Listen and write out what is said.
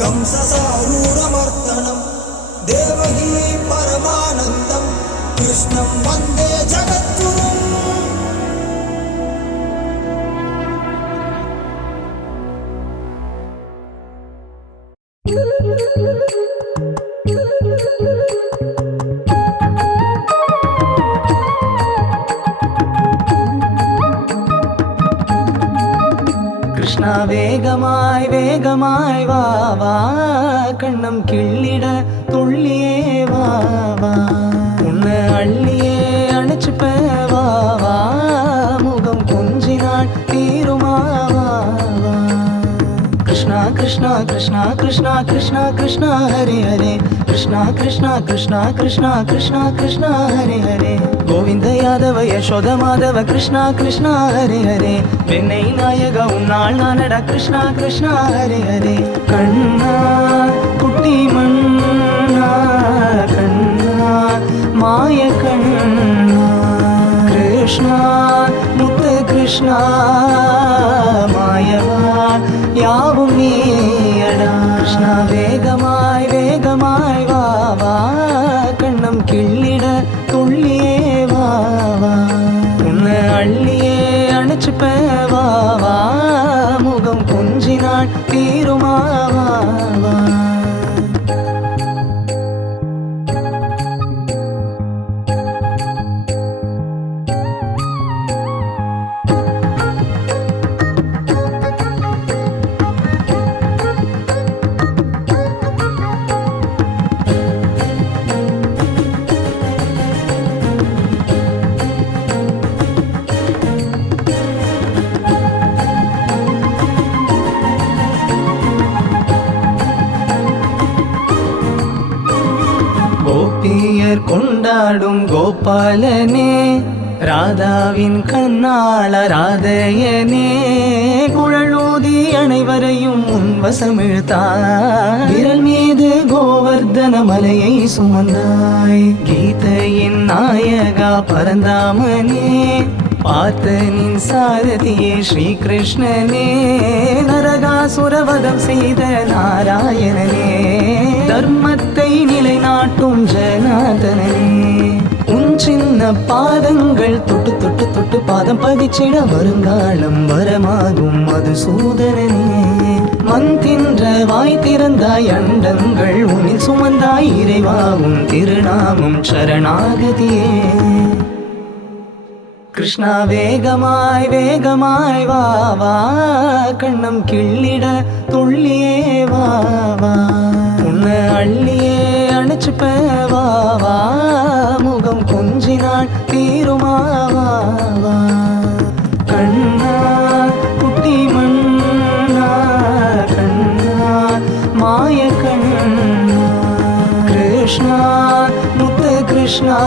कंससारूरमर्दनं देवकी परमानन्दं कृष्णं वन्दे जगद्गुरुम्। कृष्णा वेगमाय वेगमाय वा वा कण्णम किल्लिड तुल्लिये वा वा उन्ने अल्लिये अणिच्चिप्प वा वा मुगम कुंजिनाल तीरुमा वा वा कृष्णा कृष्णा कृष्णा कृष्णा कृष्णा कृष्णा हरे हरे कृष्णा कृष्णा कृष्णा कृष्णा कृष्णा कृष्णा हरे हरे गोविंद यादव यशोद माधव कृष्णा कृष्णा हरे हरे वेन्नै नायक उन्नाल नानडा कृष्णा कृष्णा हरे हरे कण्णा कुट्टी मण्णा कण्णा माय कण्णा कृष्णा मुत्त कृष्णा मायवा यावुम नीयडा कृष्णा वेगमाय वेगमाय वा वा कण्णम किल्लिड तुल्लिये वा वा उन्ने अल्लिये अणिच्चिप्प वा वा मुगम कुंजिनाल तीरुमा वा वा गोपियर कोंडाडुम गोपालने राधाविन कन्नाळ राधयने कुழலூதி அனைவரையும் முன்வசமிழ்த்தாய் விரல் மீது கோவர்தன மலையை சுமந்தாய் கீதையின் நாயகா பரந்தாமனே பார்த்தனின் சாரதியே ஸ்ரீ கிருஷ்ணனே நரகாசுரவதம் செய்த நாராயணனே தர்மத்தை நிலைநாட்டும் ஜனார்தனனே உன் சின்ன பாதங்கள் தொட்டு தொட்டு தொட்டு பாதம் பதிச்சிட வருங்காலம் வரமாகும் மதுசூதனனே மண் தின்ற வாய் திறந்தாய் அண்டங்கள் உன்னில் சுமந்தாய் இறைவாவும் திருநாமம் சரணாகதியே कृष्णा वेगमाय वेगमाय वा वा कण्णम किल्लिड तुल्लिये वा वा उन्ने अल्लिये अणिच्चिप्प वा वा मुगम कुंजिनाल तीरुमा वा वा कण्णा कुट्टी मण्णा कण्णा माय कण्णा कृष्णा मुत्त कृष्णा